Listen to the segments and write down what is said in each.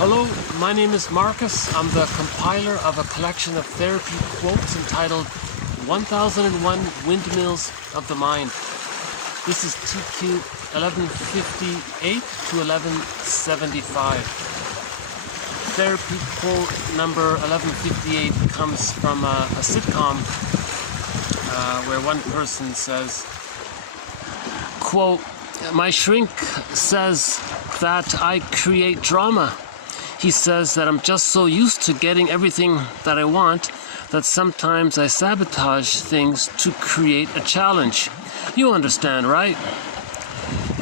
Hello, my name is Marcus. I'm the compiler of a collection of therapy quotes entitled 1001 Windmills of the Mind. This is TQ 1158 to 1175. Therapy quote number 1158 comes from a sitcom where one person says, quote, "My shrink says that I create drama. He says that I'm just so used to getting everything that I want that sometimes I sabotage things to create a challenge. You understand, right?"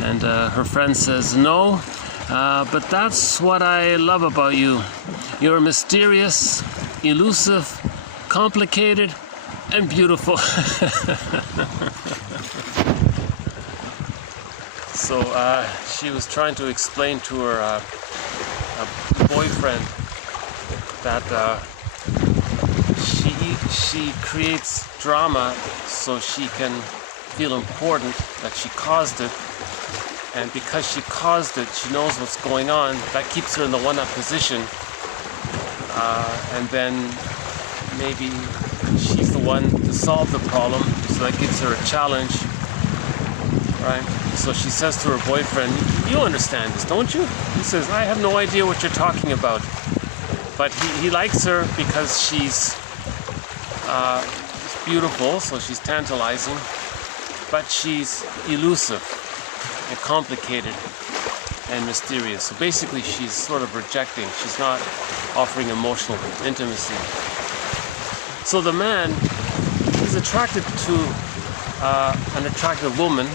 And her friend says, "No, but that's what I love about you. You're mysterious, elusive, complicated, and beautiful." So she was trying to explain to her boyfriend that she creates drama so she can feel important, that she caused it, and because she caused it, she knows what's going on. That keeps her in the one-up position, and then maybe she's the one to solve the problem, so that gives her a challenge, right? So she says to her boyfriend, "You understand this, don't you?" He says, "I have no idea what you're talking about." But he likes her because she's beautiful, so she's tantalizing, but she's elusive and complicated and mysterious. So basically she's sort of rejecting. She's not offering emotional intimacy. So the man is attracted to an attractive woman,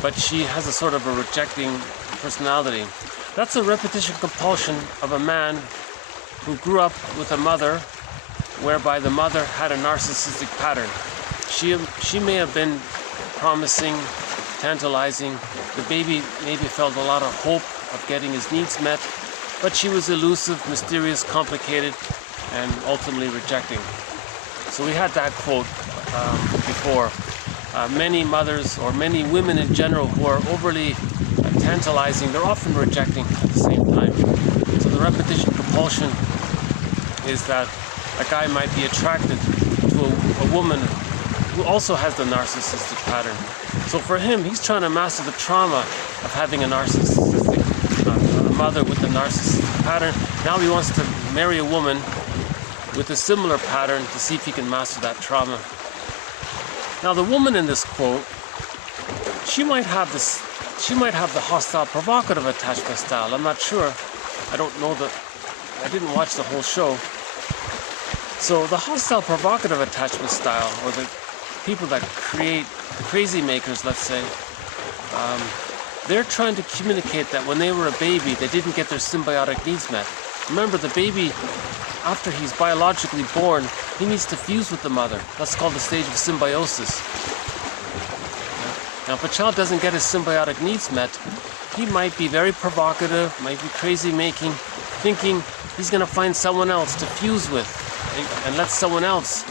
but she has a sort of a rejecting personality. That's a repetition compulsion of a man who grew up with a mother whereby the mother had a narcissistic pattern. She may have been promising, tantalizing. The baby maybe felt a lot of hope of getting his needs met, but she was elusive, mysterious, complicated, and ultimately rejecting. So we had that quote before. Many mothers, or many women in general, who are overly tantalizing, they're often rejecting at the same time. So the repetition compulsion is that a guy might be attracted to a woman who also has the narcissistic pattern. So for him, he's trying to master the trauma of having a narcissistic a mother with the narcissistic pattern. Now he wants to marry a woman with a similar pattern to see if he can master that trauma. Now the woman in this quote, she might have the hostile provocative attachment style. I'm not sure. I don't know I didn't watch the whole show. So the hostile provocative attachment style, or the people that create crazy makers, let's say, they're trying to communicate that when they were a baby, they didn't get their symbiotic needs met. Remember, the baby, after he's biologically born, he needs to fuse with the mother. That's called the stage of symbiosis. Now, if a child doesn't get his symbiotic needs met, he might be very provocative, might be crazy making, thinking he's going to find someone else to fuse with and let someone else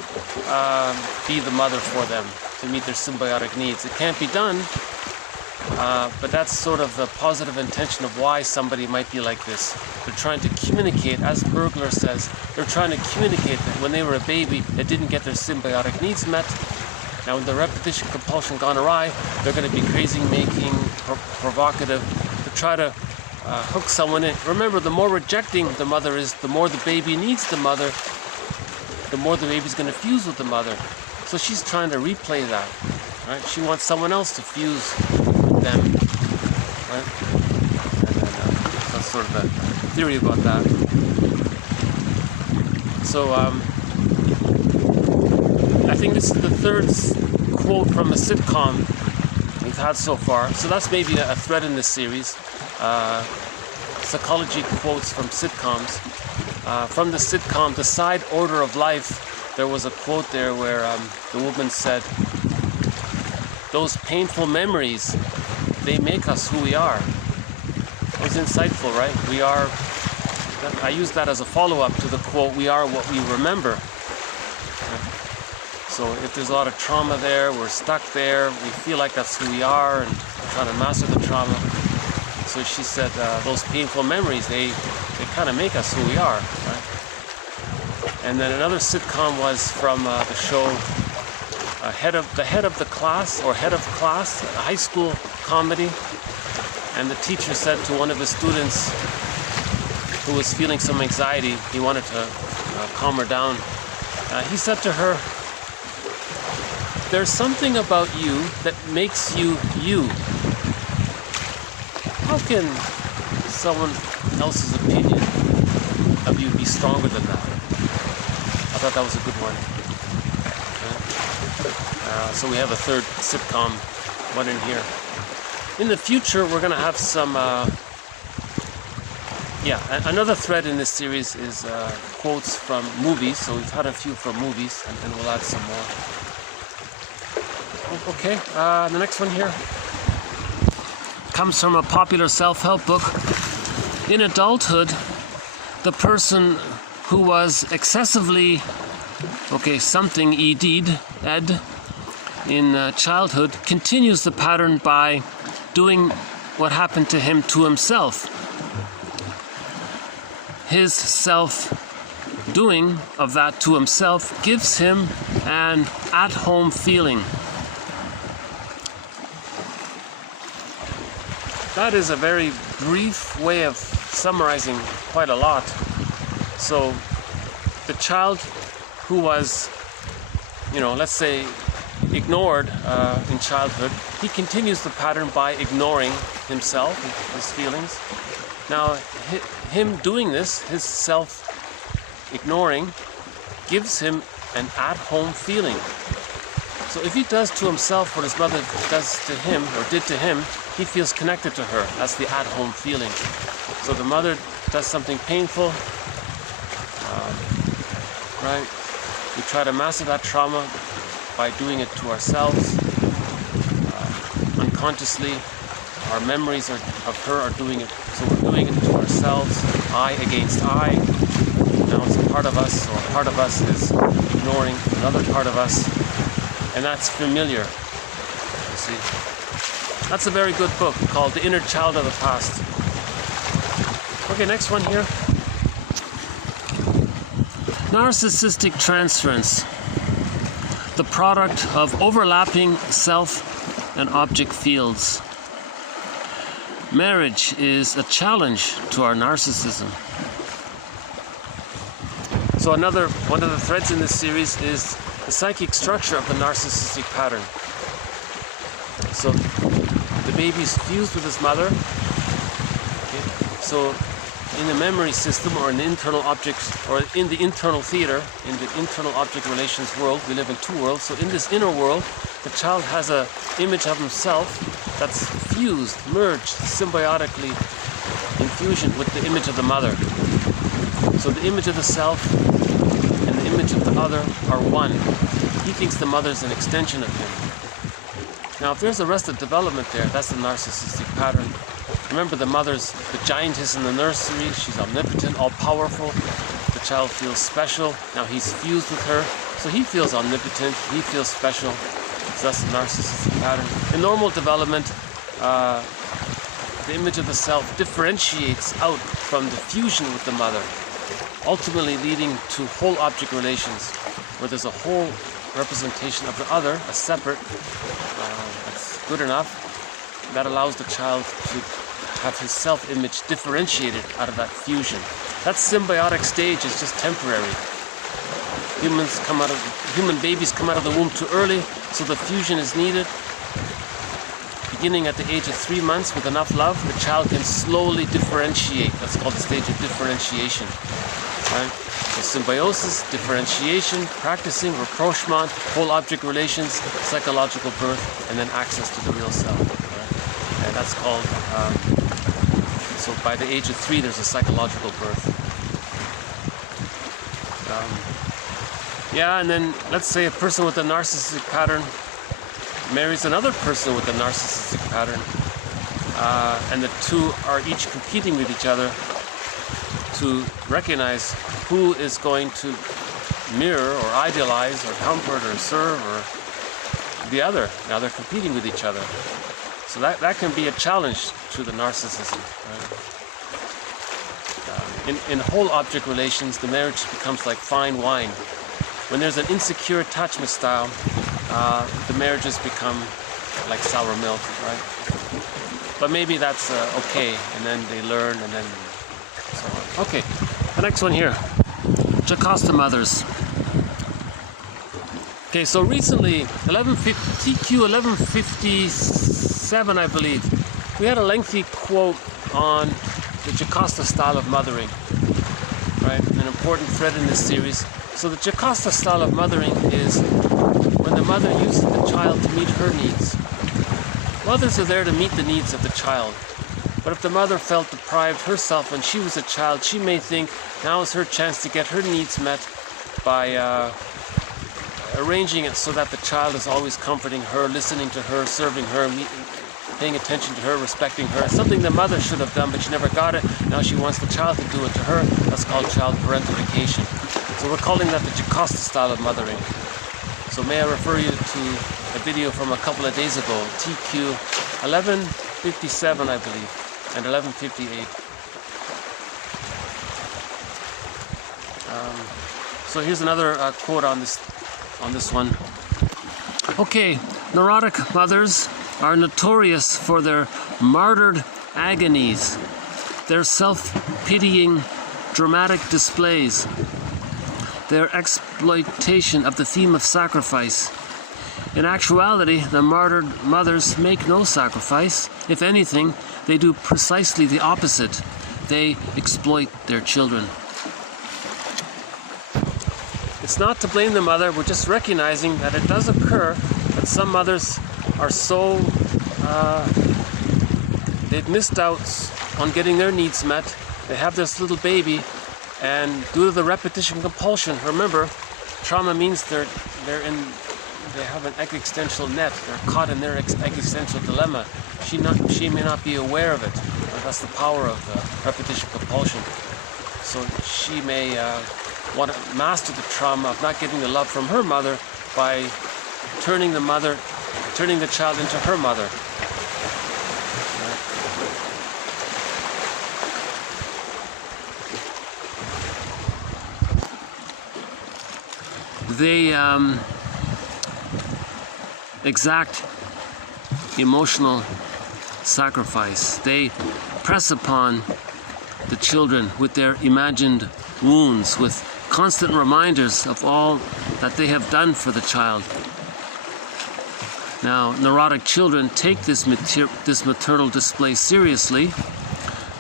be the mother for them to meet their symbiotic needs. It can't be done, but that's sort of the positive intention of why somebody might be like this. They're trying to communicate, as Burglar says, they're trying to communicate that when they were a baby, they didn't get their symbiotic needs met. Now, when the repetition compulsion gone awry, they're going to be crazy making, provocative, to try to hook someone in. Remember, the more rejecting the mother is, the more the baby needs the mother, the more the baby's going to fuse with the mother. So she's trying to replay that, right? She wants someone else to fuse with them, right? And then, that's sort of the theory about that. So I think this is the third quote from a sitcom we've had so far. So that's maybe a thread in this series. Psychology quotes from sitcoms. From the sitcom The Side Order of Life, there was a quote there where the woman said, "Those painful memories, they make us who we are." It was insightful, right? We are, I use that as a follow-up to the quote, "We are what we remember." So if there's a lot of trauma there, we're stuck there, we feel like that's who we are, and we're trying to master the trauma. So she said those painful memories, they kind of make us who we are, right? And then another sitcom was from the show the head of the class, or head of class, a high school comedy. And the teacher said to one of his students who was feeling some anxiety, he wanted to calm her down. He said to her, "There's something about you that makes you you. How can someone else's opinion of you be stronger than that?" I thought that was a good one. So we have a third sitcom one in here. In the future, we're going to have some, another thread in this series is quotes from movies. So we've had a few from movies, and then we'll add some more. Okay, the next one here comes from a popular self-help book. In adulthood, the person who was excessively, something ed in childhood continues the pattern by doing what happened to him to himself. His self-doing of that to himself gives him an at-home feeling. That is a very brief way of summarizing quite a lot. So the child who was, let's say, ignored in childhood, he continues the pattern by ignoring himself, his feelings. Now, him doing this, his self-ignoring, gives him an at-home feeling. So if he does to himself what his mother does to him, or did to him, he feels connected to her. That's the at-home feeling. So the mother does something painful, right? We try to master that trauma by doing it to ourselves. Unconsciously, our memories of her are doing it. So we're doing it to ourselves, I against I. Now it's a part of us, or a part of us is ignoring another part of us. And that's familiar, you see. That's a very good book called The Inner Child of the Past. Okay, next one here. Narcissistic transference. The product of overlapping self and object fields. Marriage is a challenge to our narcissism. So one of the threads in this series is the psychic structure of the narcissistic pattern. So the baby's fused with his mother. Okay. So in the memory system, or in the internal objects, or in the internal theater, in the internal object relations world, we live in two worlds. So in this inner world, the child has an image of himself that's fused, merged, symbiotically in fusion with the image of the mother. So the image of the self and the image of the other are one. He thinks the mother's an extension of him. Now, if there's arrested development there, that's the narcissistic pattern. Remember, the mother's the giantess in the nursery. She's omnipotent, all-powerful. The child feels special. Now he's fused with her, so he feels omnipotent. He feels special. So that's the narcissistic pattern. In normal development, the image of the self differentiates out from the fusion with the mother, ultimately leading to whole object relations, where there's a whole representation of the other, a separate, that's good enough. That allows the child to have his self-image differentiated out of that fusion. That symbiotic stage is just temporary. Human babies come out of the womb too early, so the fusion is needed. Beginning at the age of 3 months, with enough love, the child can slowly differentiate. That's called the stage of differentiation. Right? So symbiosis, differentiation, practicing, rapprochement, whole object relations, psychological birth, and then access to the real self. Right? And that's called, so by the age of 3, there's a psychological birth. And then let's say a person with a narcissistic pattern marries another person with a narcissistic pattern, and the two are each competing with each other to recognize who is going to mirror or idealize or comfort or serve or the other. Now they're competing with each other. So that can be a challenge to the narcissism. Right? In whole object relations, the marriage becomes like fine wine. When there's an insecure attachment style, the marriages become like sour milk, right? But maybe that's okay, and then they learn, and then so on. Okay, the next one here, Jocasta mothers. Okay, so recently, TQ 1157, I believe, we had a lengthy quote on the Jocasta style of mothering, right? An important thread in this series. So the Jocasta style of mothering is when the mother uses the child to meet her needs. Mothers are there to meet the needs of the child. But if the mother felt deprived herself when she was a child, she may think now is her chance to get her needs met by arranging it so that the child is always comforting her, listening to her, serving her, paying attention to her, respecting her. Something the mother should have done, but she never got it. Now she wants the child to do it to her. That's called child parentification. So we're calling that the Jocasta style of mothering. So may I refer you to a video from a couple of days ago, TQ 1157, I believe, and 1158. So here's another quote on this one. Okay, neurotic mothers are notorious for their martyred agonies, their self-pitying dramatic displays, their exploitation of the theme of sacrifice. In actuality, the martyred mothers make no sacrifice. If anything, they do precisely the opposite. They exploit their children. It's not to blame the mother, we're just recognizing that it does occur that some mothers are so, they've missed out on getting their needs met. They have this little baby, and due to the repetition compulsion, remember, trauma means they have an existential net. They're caught in their existential dilemma. She may not be aware of it. That's the power of repetition compulsion. So she may want to master the trauma of not getting the love from her mother by turning the child into her mother. They exact emotional sacrifice. They press upon the children with their imagined wounds, with constant reminders of all that they have done for the child. Now, neurotic children take this maternal display seriously.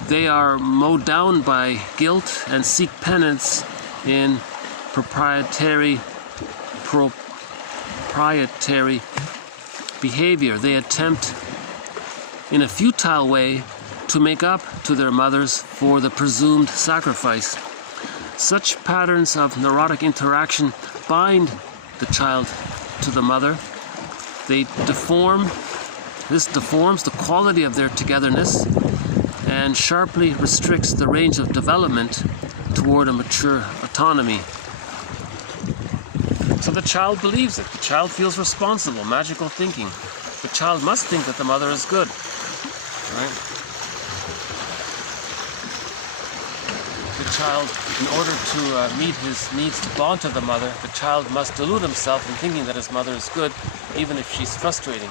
They are mowed down by guilt and seek penance in proprietary behavior. They attempt in a futile way to make up to their mothers for the presumed sacrifice. Such patterns of neurotic interaction bind the child to the mother. This deforms the quality of their togetherness and sharply restricts the range of development toward a mature autonomy. So the child believes it. The child feels responsible, magical thinking. The child must think that the mother is good, right? The child, in order to meet his needs to bond to the mother, the child must delude himself in thinking that his mother is good, even if she's frustrating.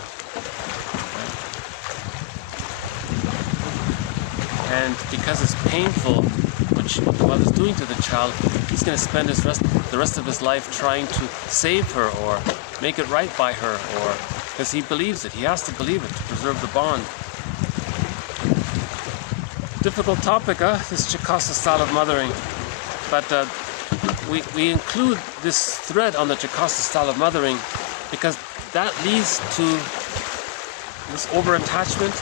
Right? And because it's painful what the mother's doing to the child, he's going to spend the rest of his life trying to save her or make it right by her, or because he believes it. He has to believe it to preserve the bond. Difficult topic, this Jocasta style of mothering. But we include this thread on the Jocasta style of mothering because that leads to this over-attachment.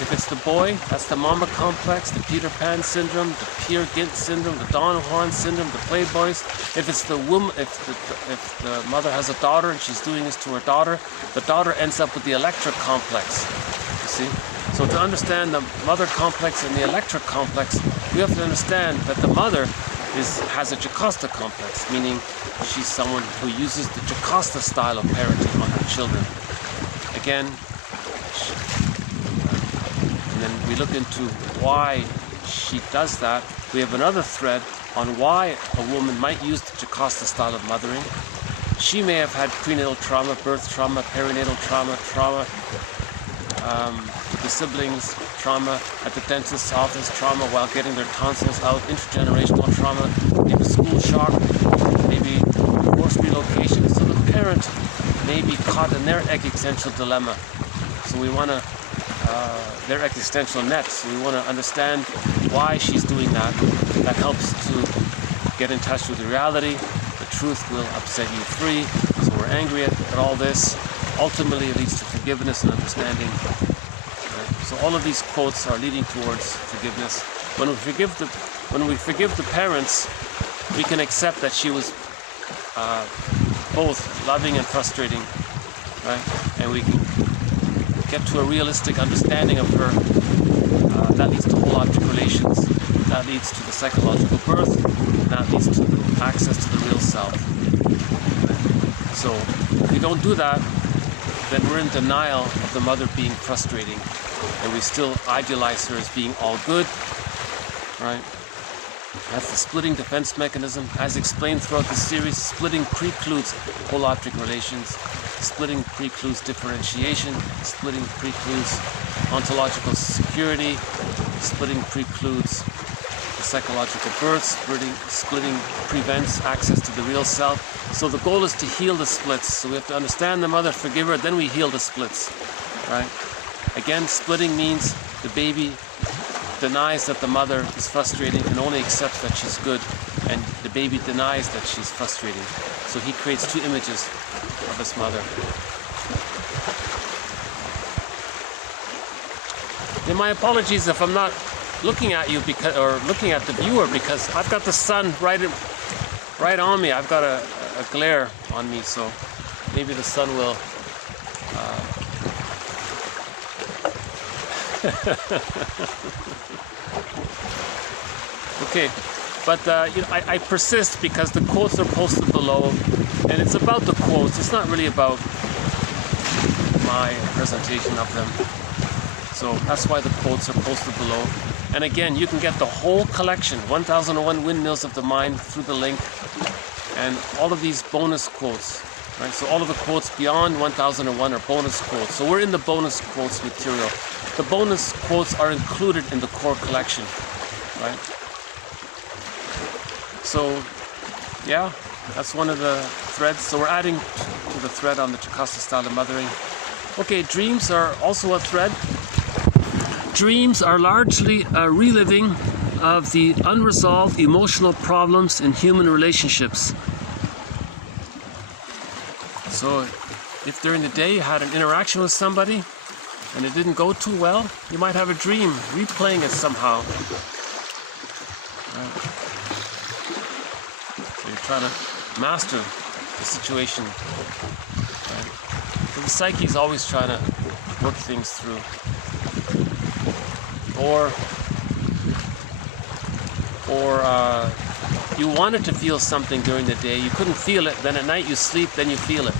If it's the boy, that's the mama complex, the Peter Pan syndrome, the Peer Gynt syndrome, the Don Juan syndrome, the playboys. If it's the woman, if the mother has a daughter and she's doing this to her daughter, the daughter ends up with the Electra complex. You see? So to understand the mother complex and the Electra complex, we have to understand that the mother has a Jocasta complex, meaning she's someone who uses the Jocasta style of parenting on her children. Again, We look into why she does that. We have another thread on why a woman might use the Jocasta style of mothering. She may have had prenatal trauma, birth trauma, perinatal trauma, with the siblings, trauma at the dentist's office, trauma while getting their tonsils out, intergenerational trauma, maybe school shock, maybe forced relocation. So the parent may be caught in their existential dilemma. So we want to, their existential net. So we want to understand why she's doing that. That helps to get in touch with reality. The truth will upset you free. So we're angry at all this. Ultimately, it leads to forgiveness and understanding. So all of these quotes are leading towards forgiveness. When we forgive the parents, we can accept that she was both loving and frustrating, right? And we can get to a realistic understanding of her. That leads to whole object relations. That leads to the psychological birth. And that leads to access to the real self. So if we don't do that, then we're in denial of the mother being frustrating, and we still idealize her as being all good, right? That's the splitting defense mechanism. As explained throughout the series, splitting precludes whole object relations, splitting precludes differentiation, splitting precludes ontological security, splitting precludes the psychological birth, splitting prevents access to the real self. So the goal is to heal the splits. So we have to understand the mother, forgive her, then we heal the splits, right? Again, splitting means the baby denies that the mother is frustrating and only accepts that she's good, and the baby denies that she's frustrating. So he creates two images of his mother. And my apologies if I'm not looking at you because, or looking at the viewer, because I've got the sun right on me. I've got a glare on me, so maybe the sun will okay, but you know, I persist because the quotes are posted below, and it's about the quotes. It's not really about my presentation of them. So that's why the quotes are posted below. And again, you can get the whole collection, 1001 Windmills of the Mind, through the link, and all of these bonus quotes, right? So all of the quotes beyond 1001 are bonus quotes. So we're in the bonus quotes material. The bonus quotes are included in the core collection, right? So, yeah, that's one of the threads. So we're adding to the thread on the Jocasta style of mothering. Okay, dreams are also a thread. Dreams are largely a reliving of the unresolved emotional problems in human relationships. So if during the day you had an interaction with somebody and it didn't go too well, you might have a dream replaying it somehow. So you're trying to master the situation. So the psyche is always trying to work things through. Or you wanted to feel something during the day, you couldn't feel it, then at night you sleep, then you feel it.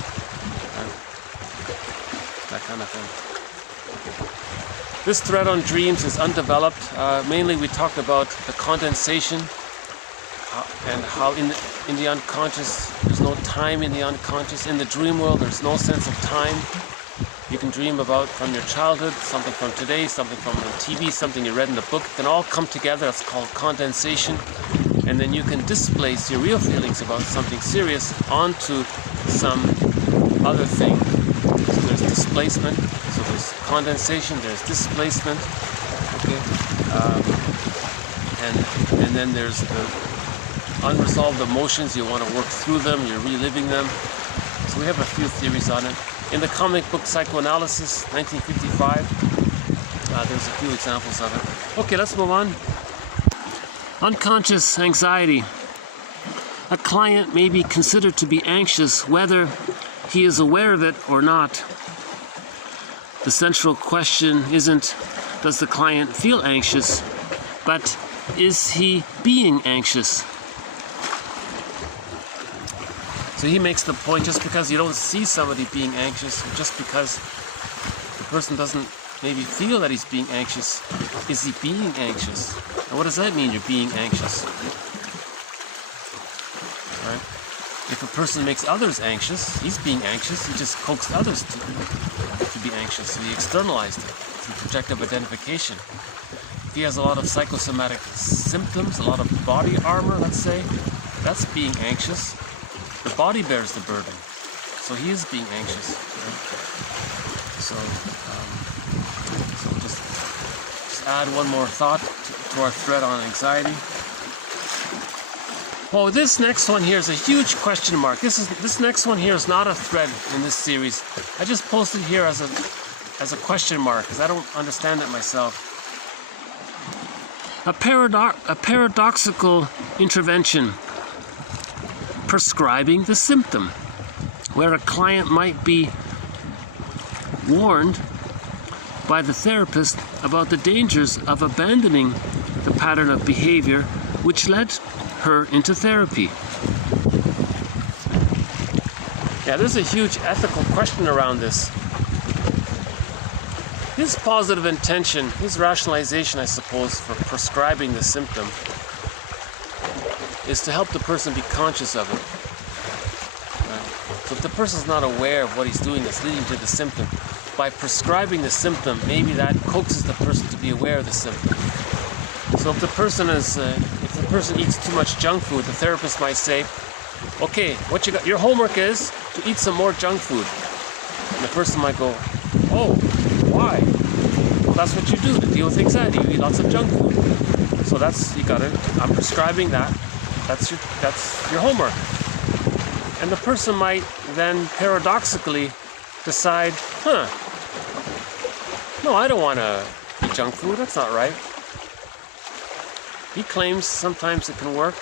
That kind of thing. This thread on dreams is undeveloped. Mainly we talked about the condensation and how in the unconscious, there's no time in the unconscious. In the dream world, there's no sense of time. You can dream about from your childhood, something from today, something from the TV, something you read in the book. It can all come together. That's called condensation. And then you can displace your real feelings about something serious onto some other thing. So there's displacement. So there's condensation, there's displacement. Okay. And then there's the unresolved emotions. You want to work through them. You're reliving them. So we have a few theories on it. In the comic book Psychoanalysis, 1955, there's a few examples of it. Okay, let's move on. Unconscious anxiety. A client may be considered to be anxious whether he is aware of it or not. The central question isn't, does the client feel anxious, but is he being anxious? So he makes the point, just because you don't see somebody being anxious, or just because the person doesn't maybe feel that he's being anxious. Is he being anxious? And what does that mean, you're being anxious? Right? If a person makes others anxious, he's being anxious. He just coaxed others to be anxious. So he externalized it through projective identification. If he has a lot of psychosomatic symptoms, a lot of body armor, let's say, that's being anxious. The body bears the burden. So he is being anxious. Right? So just add one more thought to our thread on anxiety. Oh, this next one here is a huge question mark. This next one here is not a thread in this series. I just posted here as a question mark because I don't understand it myself. A paradoxical intervention, prescribing the symptom, where a client might be warned by the therapist about the dangers of abandoning the pattern of behavior which led her into therapy. Yeah, there's a huge ethical question around this. His positive intention, his rationalization, I suppose, for prescribing the symptom is to help the person be conscious of it. So if the person's not aware of what he's doing that's leading to the symptom, by prescribing the symptom, maybe that coaxes the person to be aware of the symptom. So if the person eats too much junk food, the therapist might say, okay, what you got? Your homework is to eat some more junk food. And the person might go, oh, why? Well, that's what you do to deal with anxiety. You eat lots of junk food. So I'm prescribing that. That's your homework. And the person might then paradoxically decide, no, I don't want to eat junk food. That's not right. He claims sometimes it can work.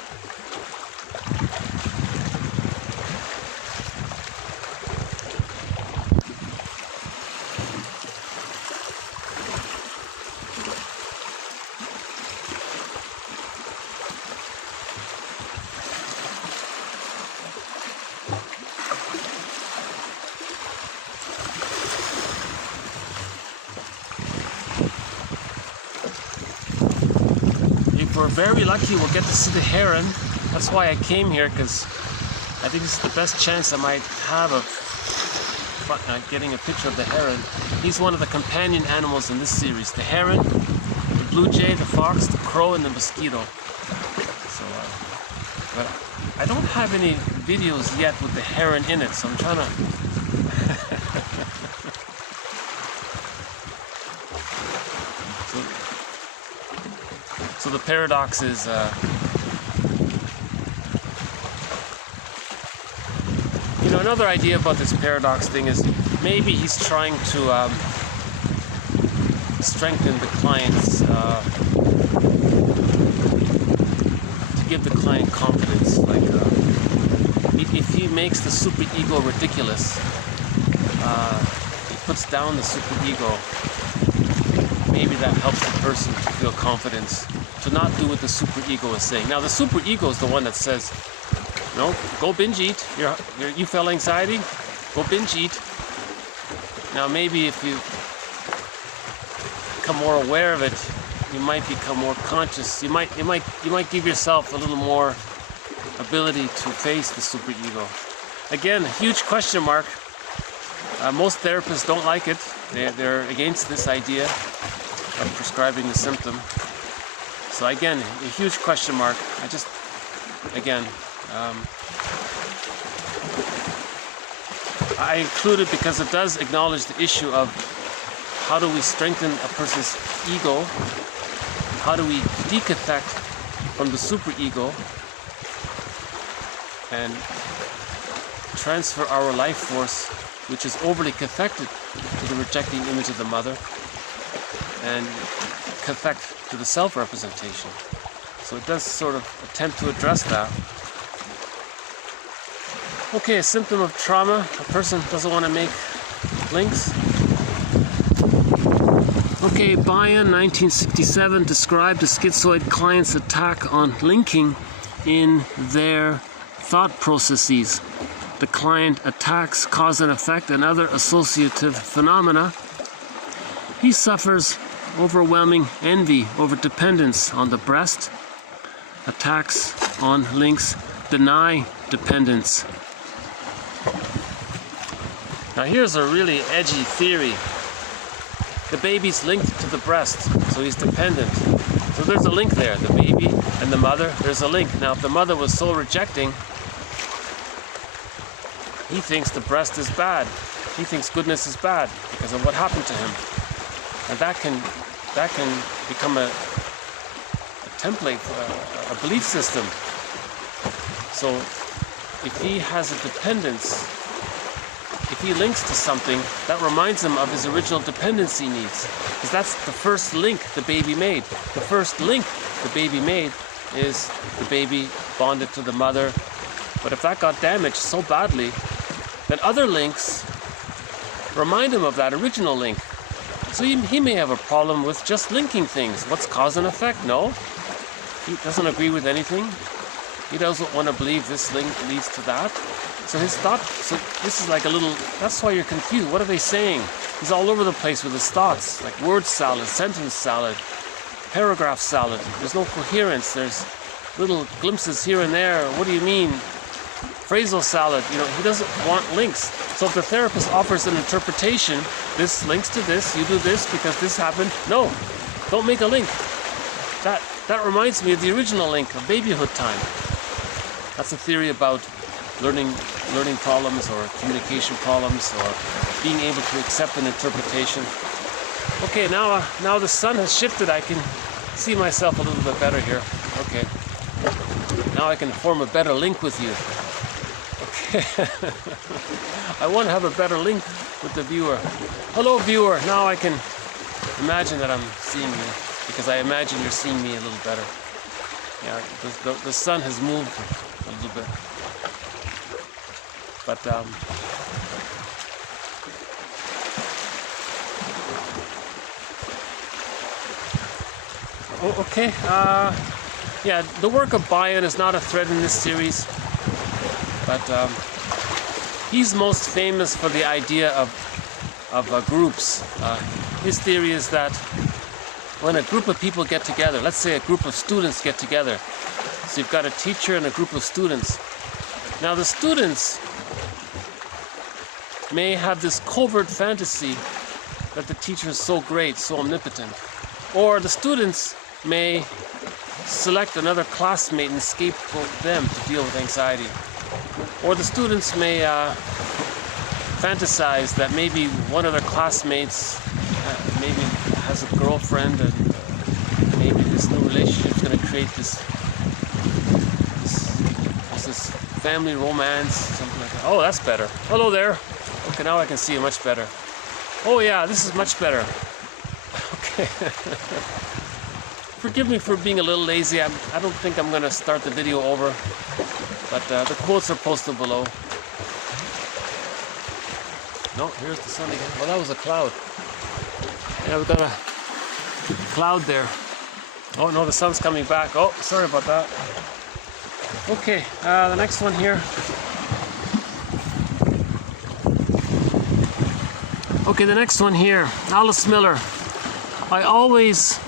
We're very lucky we'll get to see the heron. That's why I came here, because I think this is the best chance I might have of getting a picture of the heron. He's one of the companion animals in this series. The heron, the blue jay, the fox, the crow, and the mosquito. So, but I don't have any videos yet with the heron in it, so I'm trying to... So the paradox is, another idea about this paradox thing is maybe he's trying to strengthen the client's, to give the client confidence. Like, if he makes the superego ridiculous, he puts down the superego, maybe that helps the person to feel confidence to not do what the superego is saying. Now, the superego is the one that says, no, go binge eat. You feel anxiety? Go binge eat. Now, maybe if you become more aware of it, you might become more conscious. You might give yourself a little more ability to face the superego. Again, a huge question mark. Most therapists don't like it. They're against this idea of prescribing the symptom. So again, a huge question mark. I include it because it does acknowledge the issue of how do we strengthen a person's ego? How do we decathect from the superego and transfer our life force, which is overly cathected to the rejecting image of the mother, and cathect to the self-representation. So it does sort of attempt to address that. Okay, a symptom of trauma. A person doesn't want to make links. Okay, Bayan, 1967, described a schizoid client's attack on linking in their thought processes. The client attacks cause and effect and other associative phenomena. He suffers overwhelming envy over dependence on the breast, attacks on links, deny dependence. Now here's a really edgy theory. The baby's linked to the breast, so he's dependent. So there's a link there, the baby and the mother, there's a link. Now if the mother was so rejecting, he thinks the breast is bad. He thinks goodness is bad because of what happened to him. And that can become a template, a belief system. So if he has a dependence, if he links to something, that reminds him of his original dependency needs. Because that's the first link the baby made. The first link the baby made is the baby bonded to the mother. But if that got damaged so badly, then other links remind him of that original link. So he may have a problem with just linking things. What's cause and effect? No. He doesn't agree with anything. He doesn't want to believe this link leads to that. So his thought, so this is like a little, that's why you're confused. What are they saying? He's all over the place with his thoughts, like word salad, sentence salad, paragraph salad. There's no coherence. There's little glimpses here and there. What do you mean? Phrasal salad. You know, he doesn't want links. So if the therapist offers an interpretation, this links to this, you do this because this happened. No, don't make a link. That reminds me of the original link of babyhood time. That's a theory about learning problems or communication problems or being able to accept an interpretation. Okay, now the sun has shifted. I can see myself a little bit better here. Okay. Now I can form a better link with you. Okay. I want to have a better link with the viewer. Hello, viewer. Now I can imagine that I'm seeing you because I imagine you're seeing me a little better. Yeah, the sun has moved a little bit. But okay. Yeah, the work of Bayan is not a thread in this series, but he's most famous for the idea of groups. His theory is that when a group of people get together, let's say a group of students get together, so you've got a teacher and a group of students. Now the students may have this covert fantasy that the teacher is so great, so omnipotent. Or the students may select another classmate and scapegoat them to deal with anxiety. Or the students may fantasize that maybe one of their classmates maybe has a girlfriend and maybe this new relationship is going to create this family romance, something like that. Oh, that's better. Hello there. Okay, now I can see you much better. Oh yeah, this is much better. Okay. Forgive me for being a little lazy. I don't think I'm going to start the video over, but the quotes are posted below. No, here's the sun again. Well, that was a cloud. Yeah, we've got a cloud there. Oh no, the sun's coming back. Oh, sorry about that. Okay, the next one here. Okay, the next one here. Alice Miller. I always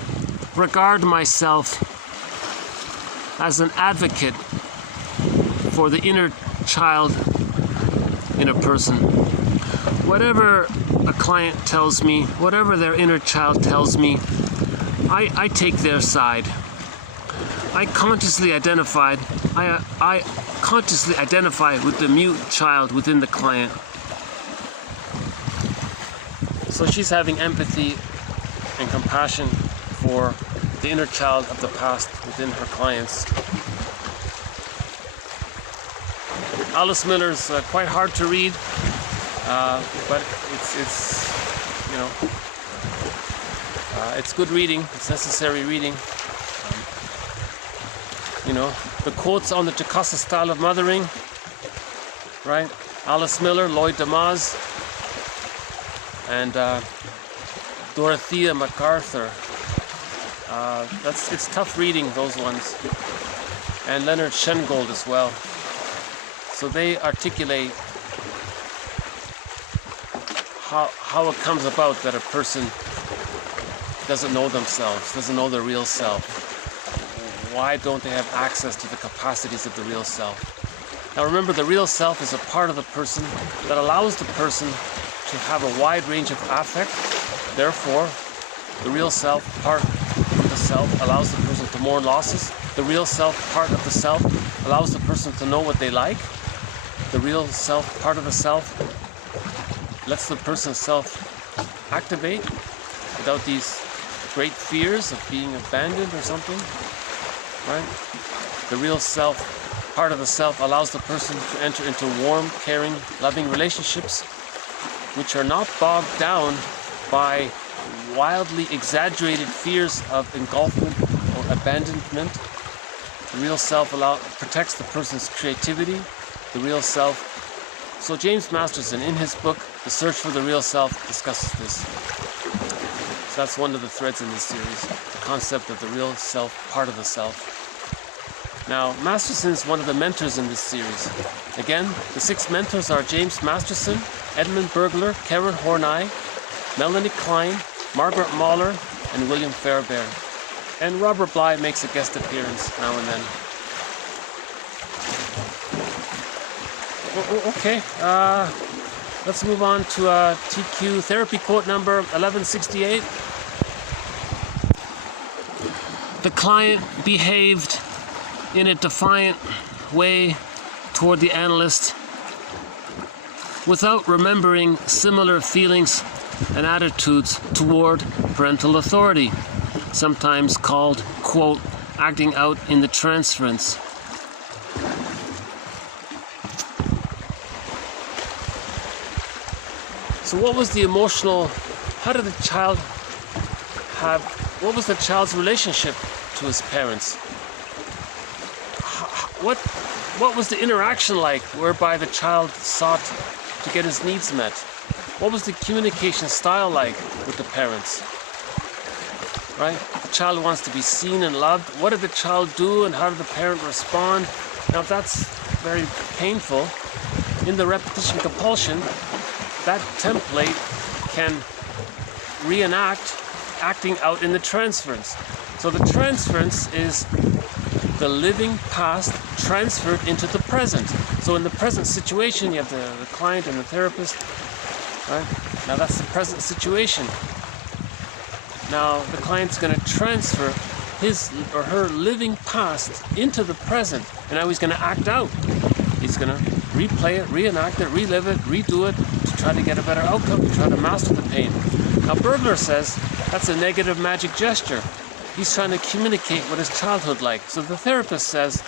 regard myself as an advocate for the inner child in a person. Whatever a client tells me, whatever their inner child tells me, I take their side. I consciously identify with the mute child within the client. So she's having empathy and compassion for the inner child of the past within her clients. Alice Miller's quite hard to read, but it's you know, it's good reading. It's necessary reading. You know, the quotes on the Jacasa style of mothering, right? Alice Miller, Lloyd DeMaz, and Dorothea MacArthur. It's tough reading, those ones. And Leonard Shengold as well. So they articulate how it comes about that a person doesn't know themselves, doesn't know their real self? Why don't they have access to the capacities of the real self? Now remember, the real self is a part of the person that allows the person to have a wide range of affect. Therefore, the real self, part of the self, allows the person to mourn losses. The real self, part of the self, allows the person to know what they like. The real self, part of the self, lets the person's self activate without these great fears of being abandoned or something, right? The real self, part of the self, allows the person to enter into warm, caring, loving relationships which are not bogged down by wildly exaggerated fears of engulfment or abandonment. The real self protects the person's creativity, the real self. So James Masterson, in his book, The Search for the Real Self, discusses this. So that's one of the threads in this series, the concept of the real self, part of the self. Now, Masterson is one of the mentors in this series. Again, the 6 mentors are James Masterson, Edmund Bergler, Karen Horney, Melanie Klein, Margaret Mahler, and William Fairbairn. And Robert Bly makes a guest appearance now and then. Okay, let's move on to TQ therapy quote number 1168. The client behaved in a defiant way toward the analyst without remembering similar feelings and attitudes toward parental authority, sometimes called, quote, acting out in the transference. So what was the emotional, how did the child have, what was the child's relationship to his parents? What was the interaction like whereby the child sought to get his needs met? What was the communication style like with the parents? Right? The child wants to be seen and loved. What did the child do and how did the parent respond? Now, if that's very painful, in the repetition compulsion, that template can reenact acting out in the transference. So the transference is the living past transferred into the present. So in the present situation, you have the client and the therapist, right? Now that's the present situation. Now the client's going to transfer his or her living past into the present, and now he's going to act out. He's going to replay it, reenact it, relive it, redo it to try to get a better outcome, to try to master the pain. Now Bergler says that's a negative magic gesture. He's trying to communicate what his childhood like. So the therapist says,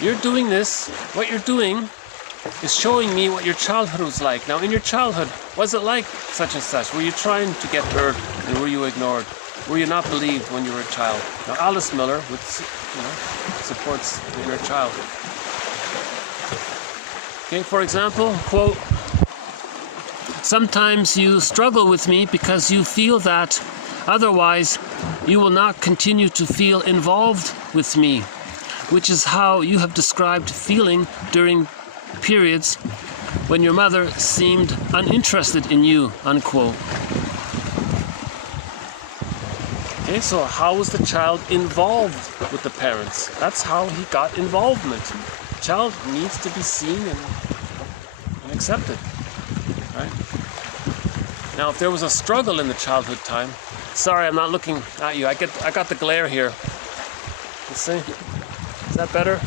you're doing this, what you're doing is showing me what your childhood was like. Now in your childhood, was it like such and such? Were you trying to get heard and were you ignored? Were you not believed when you were a child? Now Alice Miller supports the inner child. Okay, for example, quote, sometimes you struggle with me because you feel that otherwise you will not continue to feel involved with me, which is how you have described feeling during periods when your mother seemed uninterested in you, unquote. Okay, so how was the child involved with the parents? That's how he got involvement. The child needs to be seen and accepted, right? Now, if there was a struggle in the childhood time, sorry, I'm not looking at you. I got the glare here. Let's see. Is that better?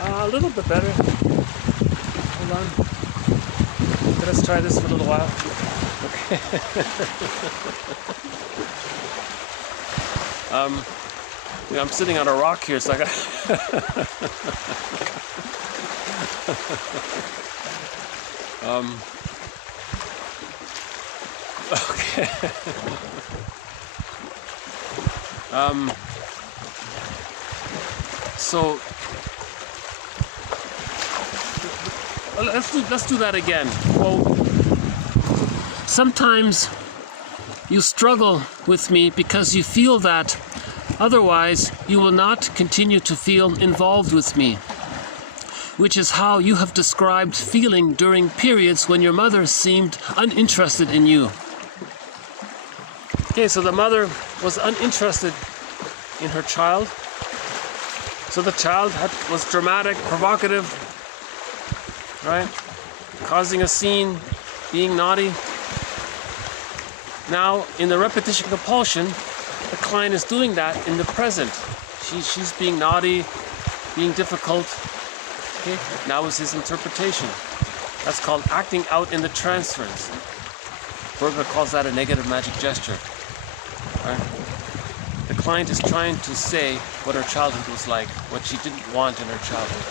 A little bit better. Hold on. Let's try this for a little while. Okay. I'm sitting on a rock here, so I got. Okay. So let's do that again. Quote, sometimes you struggle with me because you feel that otherwise you will not continue to feel involved with me, which is how you have described feeling during periods when your mother seemed uninterested in you. Okay, so the mother was uninterested in her child. So the child was dramatic, provocative, right? Causing a scene, being naughty. Now, in the repetition compulsion, the client is doing that in the present. She's being naughty, being difficult. Okay, now is his interpretation. That's called acting out in the transference. Berger calls that a negative magic gesture. Right? The client is trying to say what her childhood was like, what she didn't want in her childhood.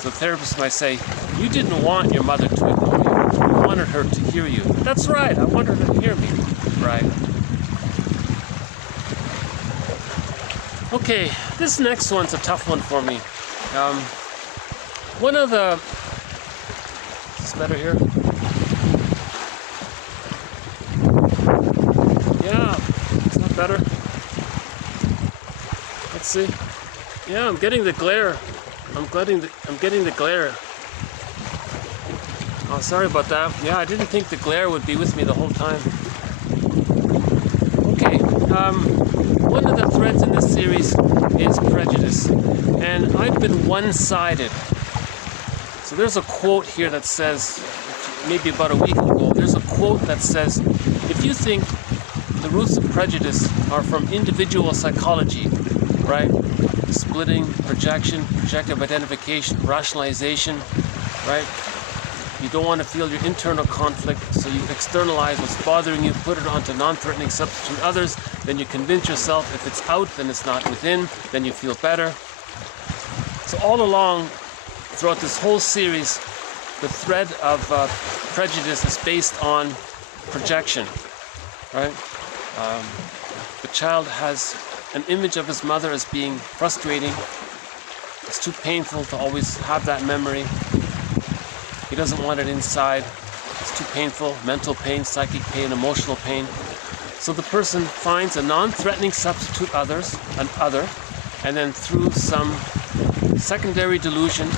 So the therapist might say, you didn't want your mother to ignore you. You wanted her to hear you. That's right, I want her to hear me. Right. Okay, this next one's a tough one for me. One of the... Is this better here? Yeah, it's not better. Let's see. Yeah, I'm getting the glare. I'm getting the glare. Oh, sorry about that. Yeah, I didn't think the glare would be with me the whole time. Okay, one of the threads in this series is prejudice, and I've been one-sided. So there's a quote here that says, maybe about a week ago, there's a quote that says, if you think the roots of prejudice are from individual psychology, right? Splitting, projection, projective identification, rationalization, right? You don't want to feel your internal conflict, so you externalize what's bothering you, put it onto non-threatening substitute others, then you convince yourself if it's out, then it's not within, then you feel better. So all along, throughout this whole series, the thread of prejudice is based on projection, right? The child has an image of his mother as being frustrating. It's too painful to always have that memory. He doesn't want it inside. It's too painful. Mental pain, psychic pain, emotional pain. So the person finds a non-threatening substitute an other, and then through some secondary delusion,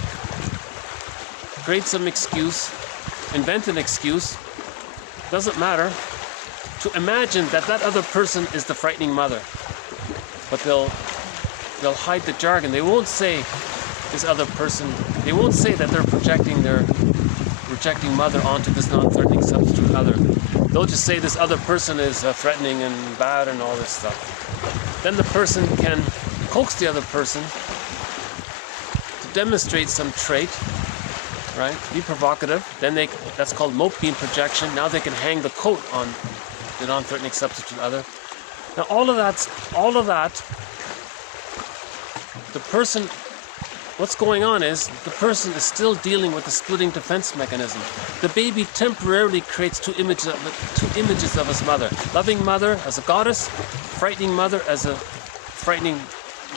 create some excuse, invent an excuse, doesn't matter, to imagine that that other person is the frightening mother. But they'll hide the jargon. They won't say this other person, they won't say that they're projecting their rejecting mother onto this non-threatening substitute other. They'll just say this other person is threatening and bad and all this stuff. Then the person can coax the other person to demonstrate some trait, right? Be provocative. Then that's called mope beam projection. Now they can hang the coat on the non-threatening substitute other. Now all of that, the person, what's going on is the person is still dealing with the splitting defense mechanism. The baby temporarily creates two images of his mother. Loving mother as a goddess, frightening mother as a frightening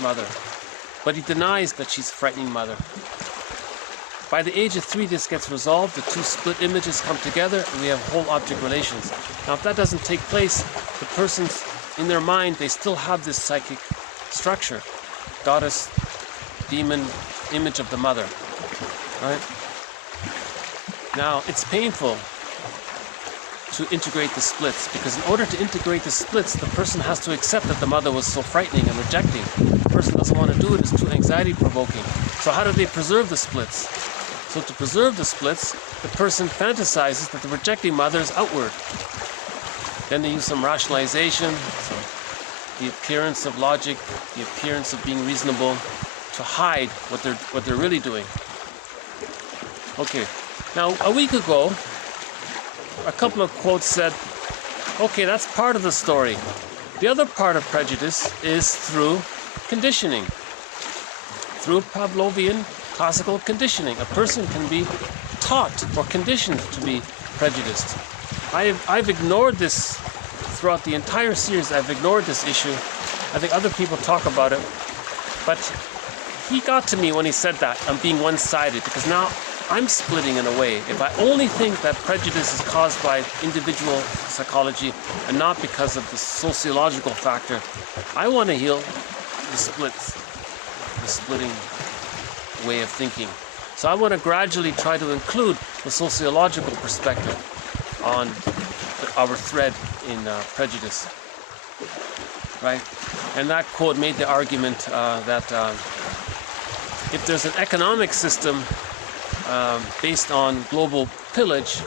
mother. But he denies that she's a frightening mother. By the age of 3, this gets resolved. The two split images come together and we have whole object relations. Now if that doesn't take place, the person's in their mind, they still have this psychic structure. Goddess, demon, image of the mother, right? Now, it's painful to integrate the splits, because in order to integrate the splits, the person has to accept that the mother was so frightening and rejecting. The person doesn't want to do it, it's too anxiety-provoking. So how do they preserve the splits? So to preserve the splits, the person fantasizes that the rejecting mother is outward. Then they use some rationalization, so the appearance of logic, the appearance of being reasonable, to hide what they're really doing. Okay, now a week ago, a couple of quotes said, okay, that's part of the story. The other part of prejudice is through conditioning, through Pavlovian classical conditioning. A person can be taught or conditioned to be prejudiced. I've ignored this throughout the entire series. I've ignored this issue. I think other people talk about it, but he got to me when he said that I'm being one-sided, because now I'm splitting in a way. If I only think that prejudice is caused by individual psychology and not because of the sociological factor, I want to heal the splitting way of thinking. So I want to gradually try to include the sociological perspective on our thread in prejudice. right? And that quote made the argument that if there's an economic system based on global pillage,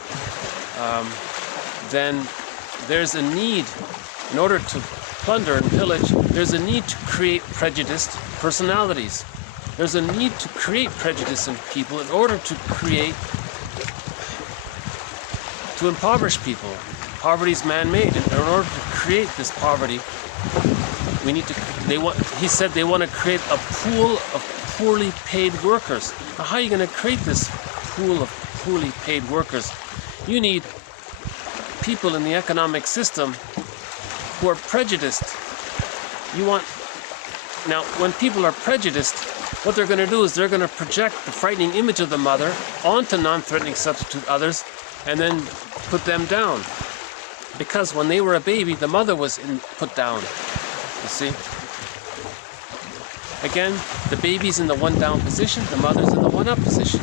then there's a need, in order to plunder and pillage, there's a need to create prejudiced personalities. There's a need to create prejudice in people in order to impoverish people. Poverty is man-made. In order to create this poverty, he said they want to create a pool of poorly paid workers. Now, how are you going to create this pool of poorly paid workers? You need people in the economic system who are prejudiced. Now, when people are prejudiced, what they're going to do is they're going to project the frightening image of the mother onto non-threatening substitute others and then put them down. Because when they were a baby, the mother was put down. You see? Again, the baby's in the one-down position, the mother's in the one-up position.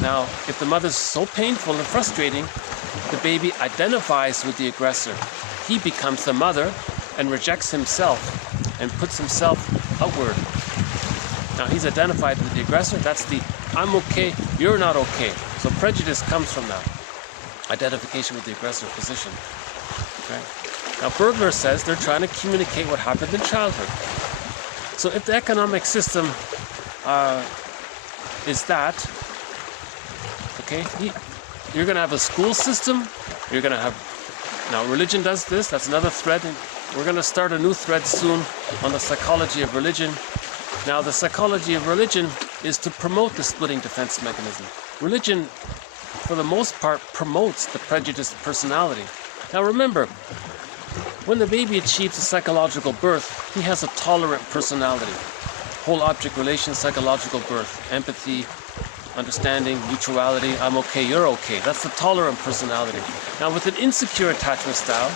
Now, if the mother's so painful and frustrating, the baby identifies with the aggressor. He becomes the mother and rejects himself and puts himself outward. Now, he's identified with the aggressor. That's the I'm okay, you're not okay. So prejudice comes from that. Identification with the aggressor position. Okay? Now, Bergler says they're trying to communicate what happened in childhood. So if the economic system is that, okay, you're going to have a school system, you're going to have, now religion does this, that's another thread. We're going to start a new thread soon on the psychology of religion. Now, the psychology of religion is to promote the splitting defense mechanism. Religion, for the most part, promotes the prejudiced personality. Now remember, when the baby achieves a psychological birth, he has a tolerant personality. Whole object relation, psychological birth, empathy, understanding, mutuality, I'm okay, you're okay. That's the tolerant personality. Now with an insecure attachment style,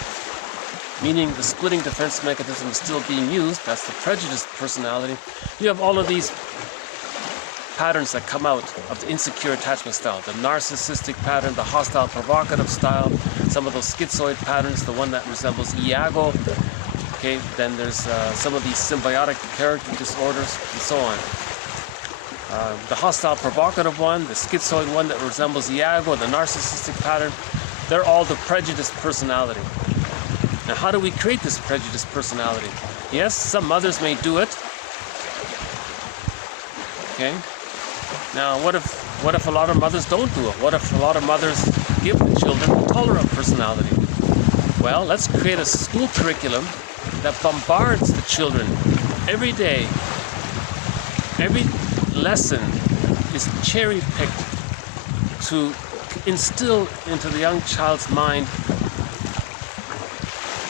meaning the splitting defense mechanism is still being used, that's the prejudiced personality, you have all of these patterns that come out of the insecure attachment style. The narcissistic pattern, the hostile provocative style, some of those schizoid patterns, the one that resembles Iago. Okay, then there's some of these symbiotic character disorders and so on. The hostile provocative one, the schizoid one that resembles Iago, the narcissistic pattern, they're all the prejudiced personality. Now, how do we create this prejudiced personality? Yes, some mothers may do it. Okay. Now, what if a lot of mothers don't do it? What if a lot of mothers give the children a tolerant personality? Well, let's create a school curriculum that bombards the children every day. Every lesson is cherry-picked to instill into the young child's mind,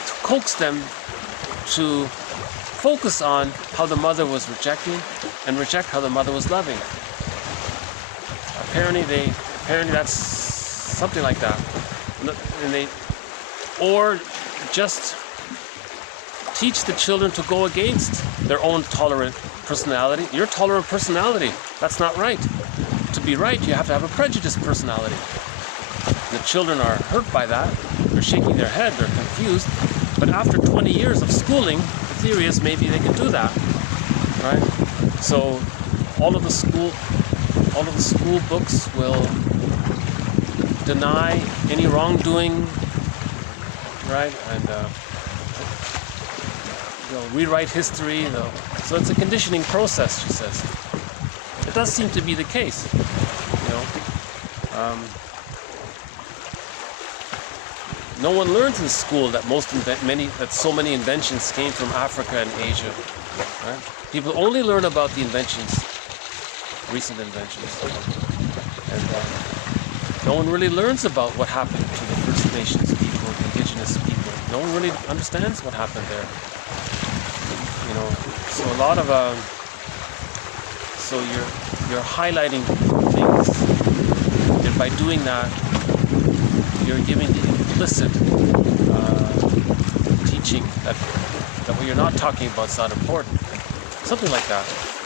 to coax them to focus on how the mother was rejecting and reject how the mother was loving. Apparently that's something like that. Or just teach the children to go against their own tolerant personality. Your tolerant personality, that's not right. To be right, you have to have a prejudiced personality. The children are hurt by that. They're shaking their head, they're confused. But after 20 years of schooling, the theory is maybe they can do that, right? So all of the school books will deny any wrongdoing, right? And they'll rewrite history. So it's a conditioning process, she says. It does seem to be the case, you know. No one learns in school that so many inventions came from Africa and Asia. Right? People only learn about the inventions, recent inventions, and no one really learns about what happened to the First Nations people, indigenous people. No one really understands what happened there. You know, so a lot of so you're highlighting things, and by doing that, you're giving the implicit teaching that what you're not talking about is not important. Something like that.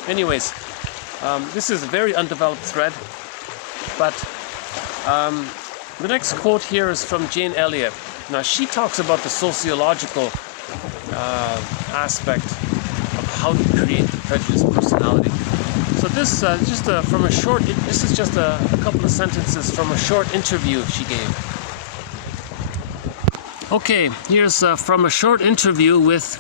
Anyways, this is a very undeveloped thread, but the next quote here is from Jane Elliott. Now, she talks about the sociological aspect of how to create the prejudiced personality. So this this is just a couple of sentences from a short interview she gave. Okay, here's from a short interview with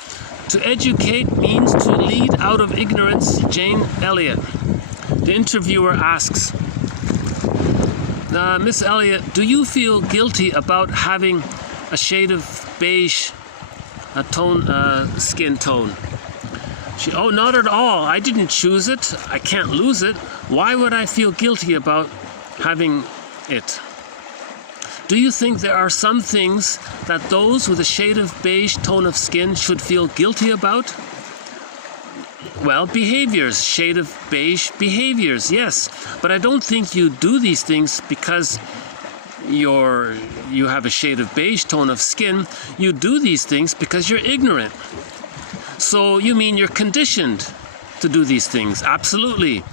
"To educate means to lead out of ignorance, Jane Elliott." The interviewer asks, "Miss Elliott, do you feel guilty about having a shade of beige skin tone?" "Oh, not at all. I didn't choose it. I can't lose it. Why would I feel guilty about having it?" "Do you think there are some things that those with a shade of beige tone of skin should feel guilty about?" "Well, behaviors, shade of beige behaviors, yes. But I don't think you do these things because you have a shade of beige tone of skin. You do these things because you're ignorant." "So you mean you're conditioned to do these things?" "Absolutely."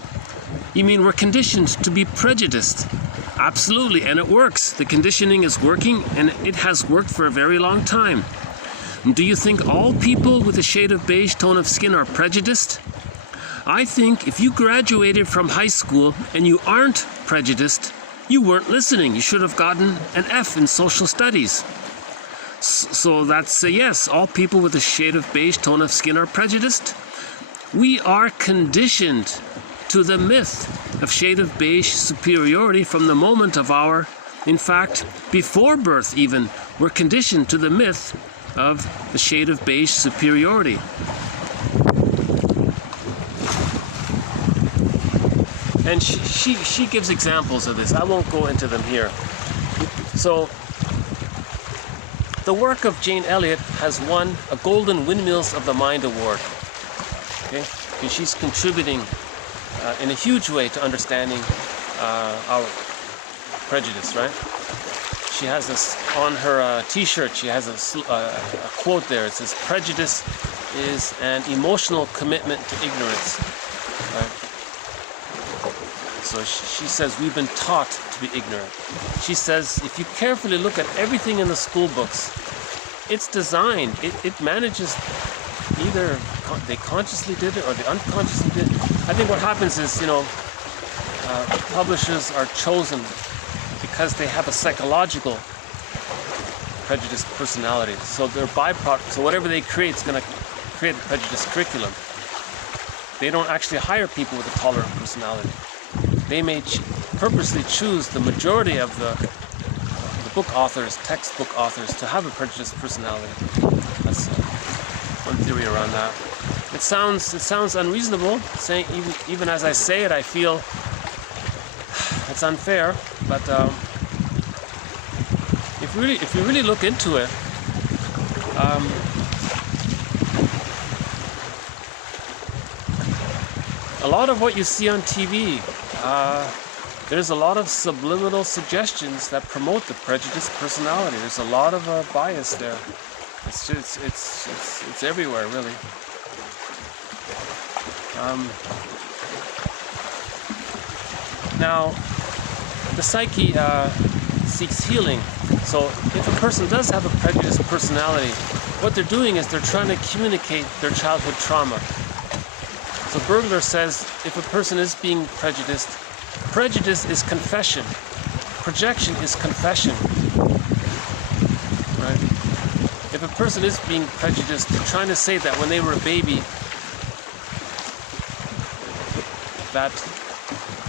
"You mean we're conditioned to be prejudiced?" "Absolutely, and it works. The conditioning is working, and it has worked for a very long time." "Do you think all people with a shade of beige tone of skin are prejudiced?" "I think if you graduated from high school and you aren't prejudiced, you weren't listening. You should have gotten an F in social studies." So that's a yes. All people with a shade of beige tone of skin are prejudiced. We are conditioned to the myth of shade of beige superiority from the moment of in fact, before birth even, we're conditioned to the myth of the shade of beige superiority. And she gives examples of this. I won't go into them here. So the work of Jane Elliott has won a Golden Windmills of the Mind Award. Okay, and she's contributing in a huge way to understanding our prejudice, right? She has this on her t-shirt. She has a quote there. It says, "Prejudice is an emotional commitment to ignorance." Right? So she says we've been taught to be ignorant. She says if you carefully look at everything in the school books, it's designed. It manages either they consciously did it or they unconsciously did it. I think what happens is, publishers are chosen because they have a psychological prejudiced personality. So their byproduct, so whatever they create is going to create a prejudiced curriculum. They don't actually hire people with a tolerant personality. They may purposely choose the majority of the book authors, textbook authors, to have a prejudiced personality. That's one theory around that. It sounds unreasonable. Saying even as I say it, I feel it's unfair. But if you really look into it, a lot of what you see on TV, there's a lot of subliminal suggestions that promote the prejudiced personality. There's a lot of bias there. It's everywhere, really. Now, the psyche seeks healing. So if a person does have a prejudiced personality, what they're doing is they're trying to communicate their childhood trauma. So Bergler says if a person is being prejudiced, prejudice is confession. Projection is confession. Right? If a person is being prejudiced, they're trying to say that when they were a baby, that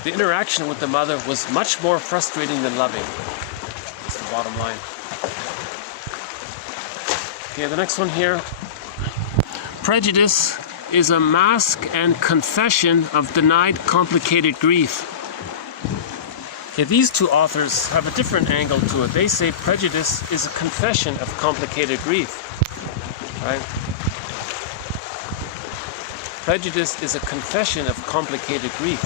the interaction with the mother was much more frustrating than loving. That's the bottom line. Okay, the next one here. Prejudice is a mask and confession of denied complicated grief. Okay, these two authors have a different angle to it. They say prejudice is a confession of complicated grief. Right? Prejudice is a confession of complicated grief.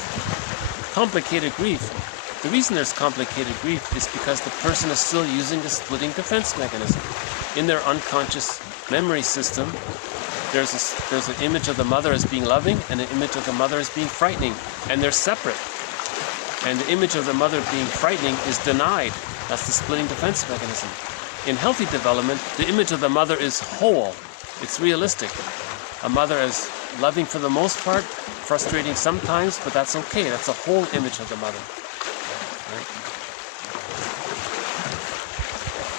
Complicated grief. The reason there's complicated grief is because the person is still using the splitting defense mechanism. In their unconscious memory system, there's an image of the mother as being loving and an image of the mother as being frightening, and they're separate. And the image of the mother being frightening is denied. That's the splitting defense mechanism. In healthy development, the image of the mother is whole. it's realistic. A mother is loving for the most part, frustrating sometimes, but that's okay. That's a whole image of the mother. Right?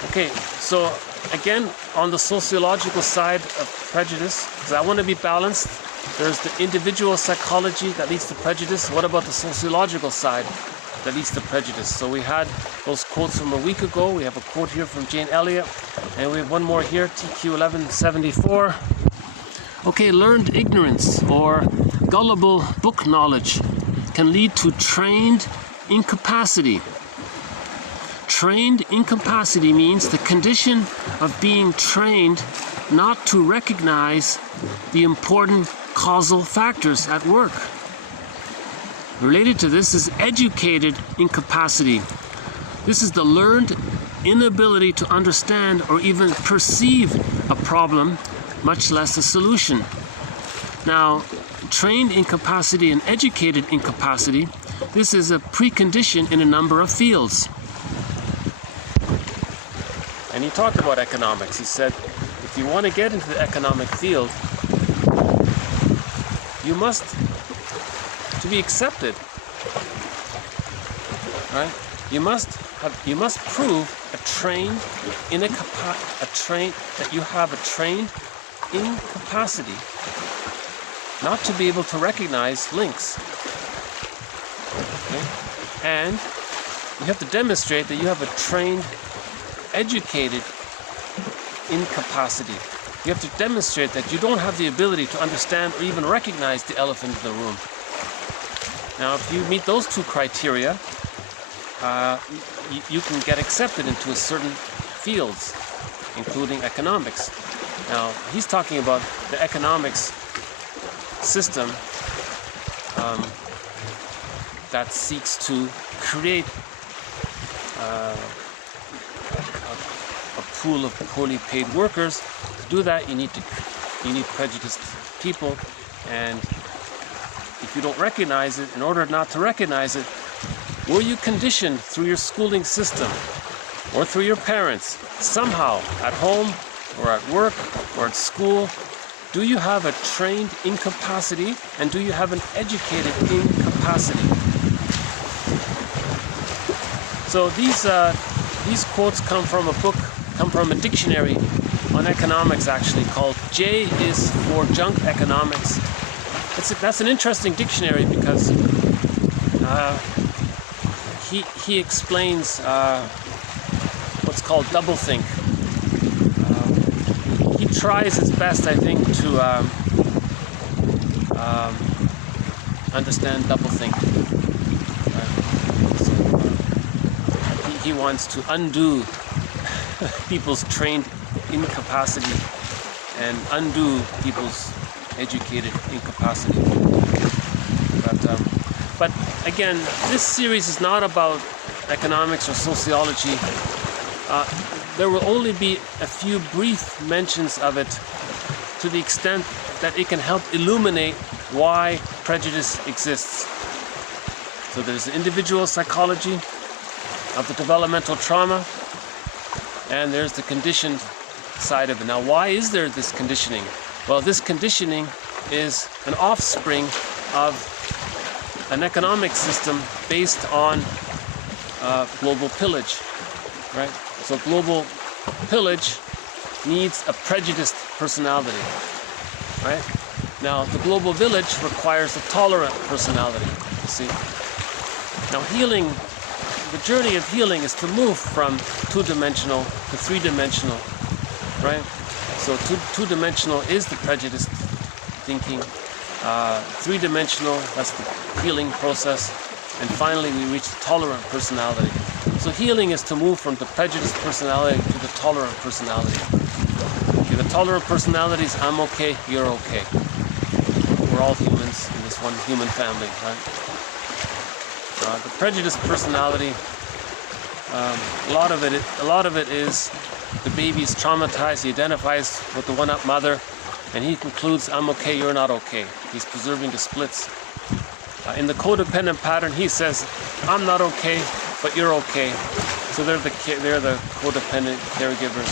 Okay, so again, on the sociological side of prejudice, because I want to be balanced, there's the individual psychology that leads to prejudice. What about the sociological side that leads to prejudice? So we had those quotes from a week ago. We have a quote here from Jane Elliott, and we have one more here, TQ 1174. Okay, learned ignorance or gullible book knowledge can lead to trained incapacity. Trained incapacity means the condition of being trained not to recognize the important causal factors at work. Related to this is educated incapacity. This is the learned inability to understand or even perceive a problem, much less a solution. Now, trained incapacity and educated incapacity, this is a precondition in a number of fields. And he talked about economics. He said, if you want to get into the economic field, you must, to be accepted, right? You must prove that you have a trained incapacity not to be able to recognize links. Okay? And you have to demonstrate that you have a trained, educated incapacity. You have to demonstrate that you don't have the ability to understand or even recognize the elephant in the room. Now, if you meet those two criteria, you can get accepted into certain fields, including economics. Now, he's talking about the economics system that seeks to create a pool of poorly paid workers. To do that, you need prejudiced people, and if you don't recognize it, in order not to recognize it, were you conditioned through your schooling system or through your parents, somehow at home or at work or at school, do you have a trained incapacity and do you have an educated incapacity? So these quotes come from a dictionary on economics, actually, called J is for Junk Economics. That's an interesting dictionary because he explains what's called doublethink. He tries his best, I think, to understand doublethink. He wants to undo people's trained incapacity and undo people's educated incapacity. But again, this series is not about economics or sociology. There will only be a few brief mentions of it to the extent that it can help illuminate why prejudice exists. So there's the individual psychology of the developmental trauma, and there's the conditioned side of it. Now, why is there this conditioning? Well, this conditioning is an offspring of an economic system based on global pillage, right? So global pillage needs a prejudiced personality, right? Now, the global village requires a tolerant personality, you see. Now, healing, the journey of healing is to move from two-dimensional to three-dimensional, right? So two-dimensional is the prejudiced thinking. Three-dimensional, that's the healing process. And finally, we reach the tolerant personality. So healing is to move from the prejudiced personality to the tolerant personality. Okay, the tolerant personality is I'm okay, you're okay. We're all humans in this one human family, right? The prejudiced personality, a lot of it is the baby's traumatized. He identifies with the one-up mother, and he concludes, I'm okay, you're not okay. He's preserving the splits. In the codependent pattern, he says, I'm not okay, but you're okay. So they're the codependent caregivers.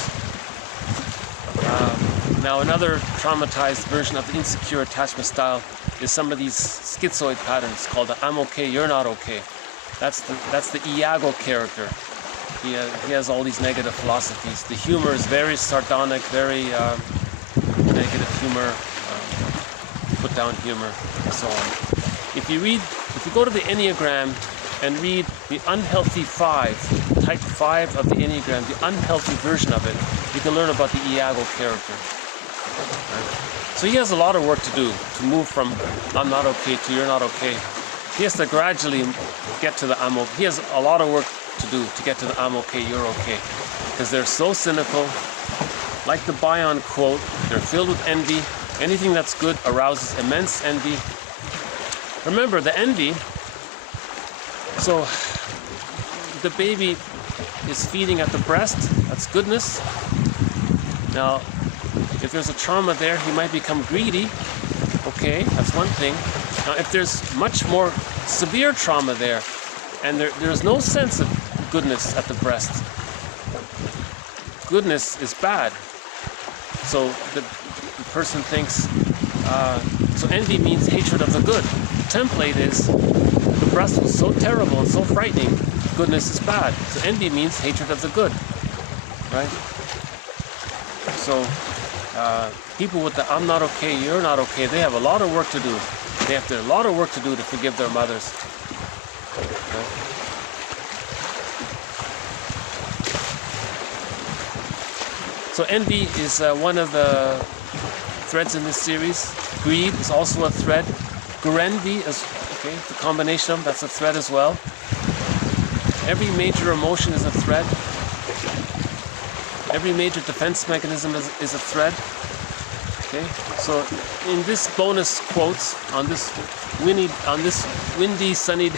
Now another traumatized version of the insecure attachment style is some of these schizoid patterns called the I'm okay, you're not okay. That's the Iago character. He has all these negative philosophies. The humor is very sardonic, very negative humor, put down humor, and so on. If you go to the Enneagram and read the unhealthy 5, type 5 of the Enneagram, the unhealthy version of it, you can learn about the Iago character. Right? So he has a lot of work to do to move from I'm not okay to you're not okay. He has to gradually get to the I'm okay. He has a lot of work to do to get to the I'm okay, you're okay. Because they're so cynical. Like the Bion quote, they're filled with envy. Anything that's good arouses immense envy. Remember, the envy, so the baby is feeding at the breast, that's goodness. Now, if there's a trauma there, he might become greedy. Okay, that's one thing. Now, if there's much more severe trauma there, and there's no sense of goodness at the breast, goodness is bad. So the person thinks, so envy means hatred of the good. The template is, the breast was so terrible and so frightening, goodness is bad. So envy means hatred of the good, right? So people with the I'm not okay, you're not okay, they have a lot of work to do. They have a lot of work to do to forgive their mothers. Right? So envy is one of the threads in this series. Greed is also a thread. Grenvy is, okay, the combination of them, that's a thread as well. Every major emotion is a thread. Every major defense mechanism is a thread. Okay, so in this bonus quotes on this windy, sunny,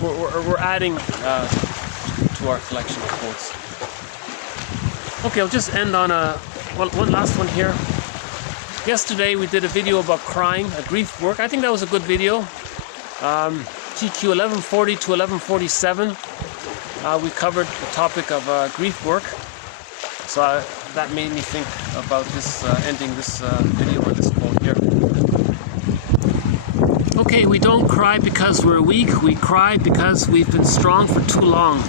we're adding to our collection of quotes. Okay, I'll just end on one last one here. Yesterday we did a video about crying, a grief work. I think that was a good video. TQ 1140 to 1147. We covered the topic of grief work. So that made me think about this, ending this video on this quote here. Okay, we don't cry because we're weak. We cry because we've been strong for too long.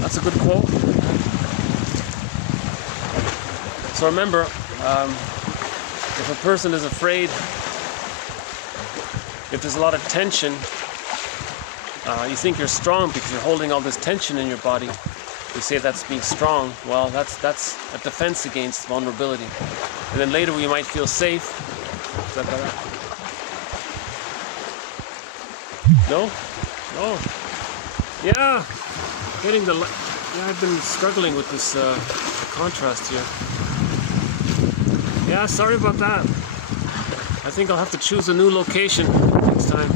That's a good quote. So remember, if a person is afraid, if there's a lot of tension, you think you're strong because you're holding all this tension in your body. You say that's being strong. Well, that's a defense against vulnerability. And then later we might feel safe. Is that better? No? No. Yeah. Getting the. Yeah, I've been struggling with this contrast here. Yeah, sorry about that. I think I'll have to choose a new location next time.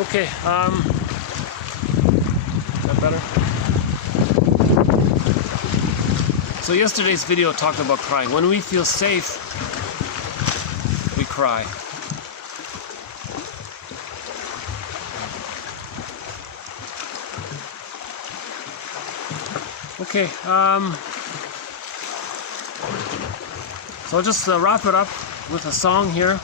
Okay, is that better? So yesterday's video talked about crying. When we feel safe, we cry. Okay, so I'll just wrap it up with a song here.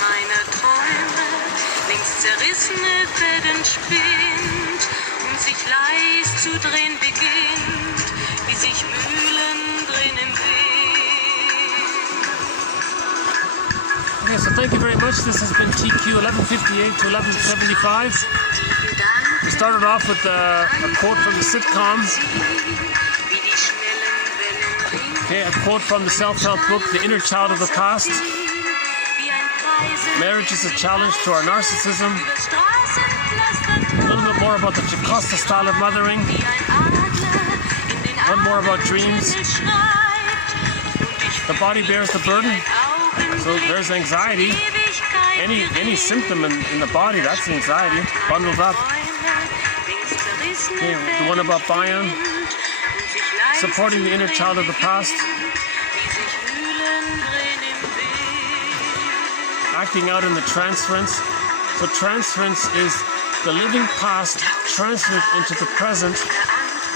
Meine Träume längst zerrissene Fäden spinnt und sich leis zu drehen beginnt, wie sich Mühlen drehen im Wind. Okay, so so thank you very much. This has been TQ 1158 to 1175. We started off with a quote from the sitcom. Okay, a quote from the self-help book, The Inner Child of the Past. Marriage is a challenge to our narcissism. A little bit more about the Jacosta style of mothering. One more about dreams. The body bears the burden. So there's anxiety. Any symptom in the body, that's anxiety, bundled up. Okay, the one about Bayern. Supporting the inner child of the past. Acting out in the transference. So transference is the living past transferred into the present,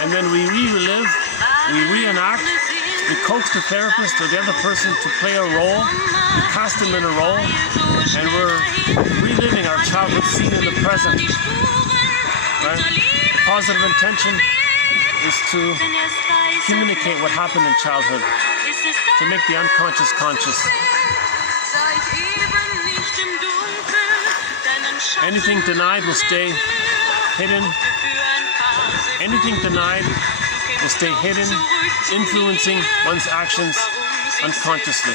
and then we relive, we reenact, we coax the therapist or the other person to play a role, we cast them in a role, and we're reliving our childhood scene in the present. Right? Positive intention is to communicate what happened in childhood, to make the unconscious conscious. Anything denied will stay hidden. Anything denied will stay hidden, influencing one's actions unconsciously.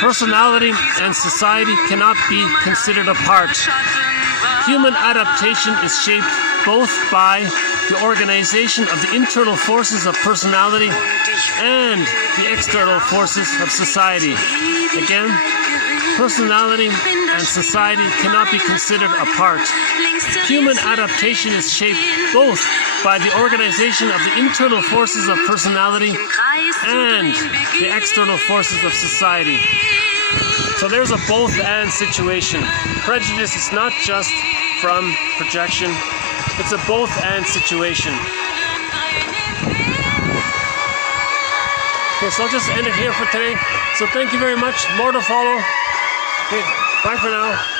Personality and society cannot be considered apart. Human adaptation is shaped both by the organization of the internal forces of personality and the external forces of society. Again, personality and society cannot be considered apart. Human adaptation is shaped both by the organization of the internal forces of personality and the external forces of society. So there's a both-and situation. Prejudice is not just from projection, it's a both-and situation. Okay, so I'll just end it here for today. So thank you very much. More to follow. Okay, bye for now.